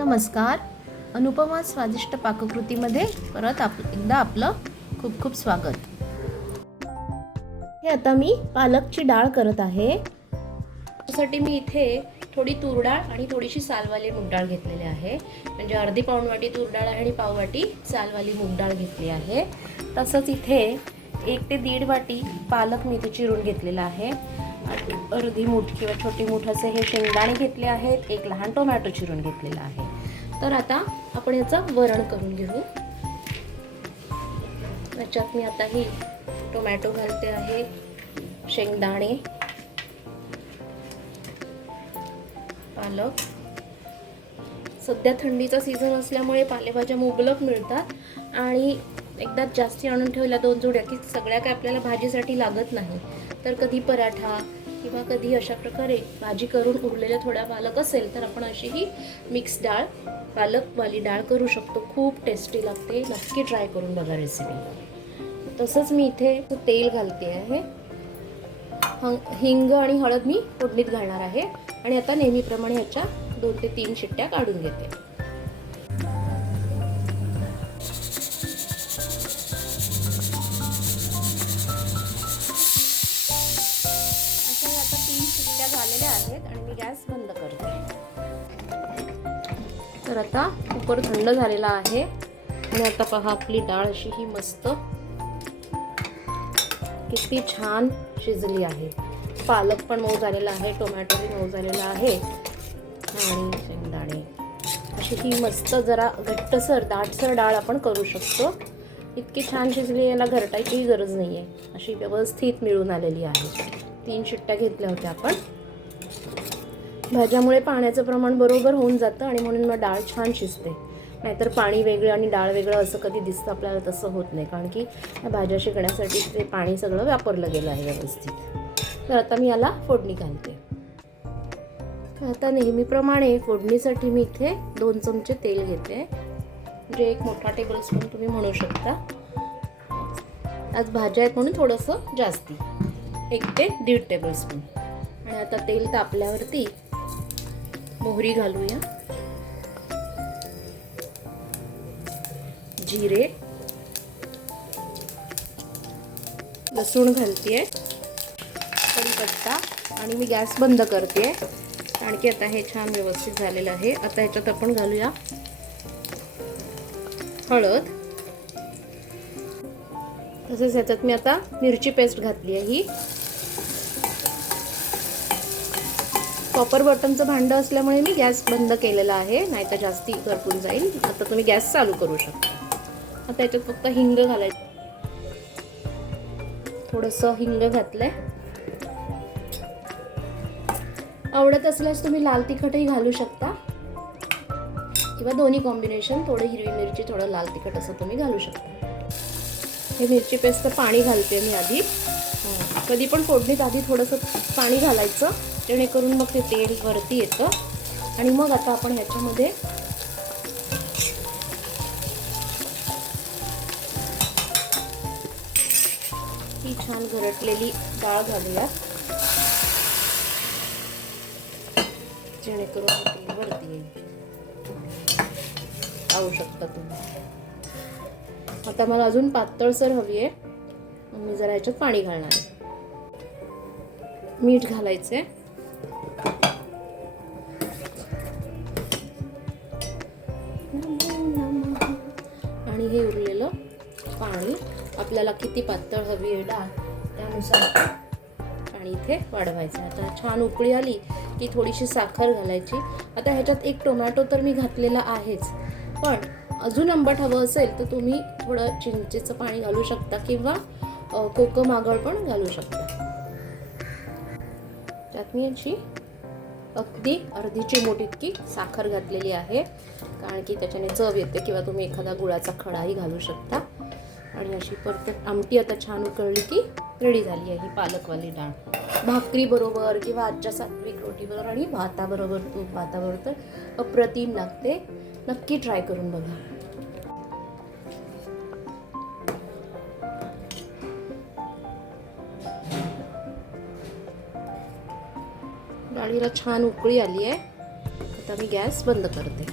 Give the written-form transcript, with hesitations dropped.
नमस्कार. अनुपमा स्वादिष्ट पाककृतीमध्ये परत एकदा आपलं खूप खूप स्वागत. हे आता मी पालकची डाळ करत आहे. त्यासाठी मी इथे थोडी तूर डाळ आणि थोडीशी सालवाली मूग डाळ घेतलेली आहे. म्हणजे अर्धी पाऊण वाटी तूर डाळ आणि पाव वाटी सालवाली मूग डाळ घेतली आहे. तसंच इथे 1 ते 1.5 वाटी पालक मी इथे चिरून घेतलेला आहे. अर्धी मूठ किंवा छोटी मूठ असे हे शेंगदाणे घेतले आहेत. 1 लहान टोमॅटो चिरून घेतलेला आहे. तर आता आपण याचं वरण करून घेऊ. याच्यात मी आता ही टोमॅटो घालते आहे, शेंगदाणे, पालक. सध्या थंडीचा सीझन असल्यामुळे पालेभाज्या मुबलक मिळतात आणि एकदा जास्ती आणून ठेवल्या 2 जोड्या की सगळ्या काय आपल्याला भाजीसाठी लागत नाही. तर कधी पराठा किंवा कधी अशा प्रकारे भाजी करून उरलेल्या थोड्या पालक असेल तर आपण अशी ही मिक्स डाळ, पालकवाली डाळ करू शकतो. खूप टेस्टी लागते. नक्की ट्राय करून बघा रेसिपी. तसंच मी इथे तेल घालते आहे. हिंग आणि हळद मी फोडणीत घालणार आहे आणि आता नेहमीप्रमाणे ह्याच्या 2 ते 3 शिट्ट्या काढून घेते. आता 3 शिट्ट्या झालेल्या आहेत आणि मी गॅस बंद करते. तर आता कुकर थंड झालेला आहे आणि आता पहा आपली डाळ अशी ही मस्त किती छान शिजली आहे. पालक पण मऊ झालेला आहे, टोमॅटोही मऊ झालेला आहे आणि शेंगदाणे अशी ही मस्त जरा घट्टसर दाटसर डाळ आपण करू शकतो. इतकी छान शिजली, याला घरटायचीही गरज नाही आहे. अशी व्यवस्थित मिळून आलेली आहे. 3 शिट्ट्या घेतल्या होत्या आपण. भाज्यामुळे पाण्याचं प्रमाण बरोबर होऊन जातं आणि म्हणून मग डाळ छान शिजते. नाहीतर पाणी वेगळं आणि डाळ वेगळं असं कधी दिसतं आपल्याला, तसं होत नाही. कारण की भाज्या शिकण्यासाठी ते पाणी सगळं वापरलं गेलं आहे व्यवस्थित. तर आता मी याला फोडणी घालते. आता नेहमीप्रमाणे फोडणीसाठी मी इथे 2 चमचे तेल घेते. म्हणजे 1 मोठा टेबलस्पून तुम्ही म्हणू शकता. आज भाज्या आहेत म्हणून थोडंसं जास्ती, 1 ते 1.5 टेबलस्पून. आणि आता तेल तापल्यावरती मोहरी घालूया, जिरे, लसूण घालतेय, कढीपत्ता आणि मी गॅस बंद करते कारण की आता हे छान व्यवस्थित झालेलं आहे. आता ह्याच्यात आपण घालूया हळद. तसेच ह्याच्यात मी आता मिरची पेस्ट घातली आहे. ही कॉपर बटनचं भांडं असल्यामुळे मी गॅस बंद केलेला आहे, नाही तर जास्ती करपून जाईल. आता तुम्ही गॅस चालू करू शकता. आता याच्यात फक्त हिंग घालायचं. थोडंसं हिंग घातलंय. आवडत असल्यास तुम्ही लाल तिखटही घालू शकता किंवा दोन्ही कॉम्बिनेशन, थोडं हिरवी मिरची थोडं लाल तिखट असं तुम्ही घालू शकता. हे मिरची पेस्टचं पाणी घालते मी आधी. कधी पण फोडणीत आधी थोडंसं पाणी घालायचं जेणेकरून मग ते तेल वरती येतं. आणि मग आता आपण ह्याच्यामध्ये ही छान घरटलेली डाळ घालूया जेणेकरून तेल वरती येईल. पाहू शकता तुम्ही. आता मला अजून पातळसर हवी आहे, मी जरा ह्याच्यात पाणी घालणार आहे. मीठ घालायचंय. आणि हे उरलेलं पाणी आपल्याला किती पातळ हवी आहे डाळ त्यानुसार पाणी इथे वाढवायचं. आता छान उकळी आली की थोडीशी साखर घालायची. आता ह्याच्यात 1 टोमॅटो तर मी घातलेला आहेच, पण अजून आंबट हवं असेल तर तुम्ही थोडं चिंचेचं पाणी घालू शकता किंवा कोकम आगळ पण घालू शकता. त्यात मी याची अगदी अर्धी चिमूट इतकी साखर घातलेली आहे कारण की त्याच्याने चव येते, किंवा तुम्ही एखादा गुळाचा खडाही घालू शकता. आणि अशी परफेक्ट आमटी आता छान उकळली की रेडी झाली आहे ही पालकवाली डाळ. भाकरी बरोबर किंवा आजच्या सात्विक रोटी बरोबर आणि भाताबरोबर, तूप भाताबरोबर तर अप्रतिम लागते. नक्की ट्राय करून बघा. डाळीला छान उकळी आली आहे. आता मी गॅस बंद करते.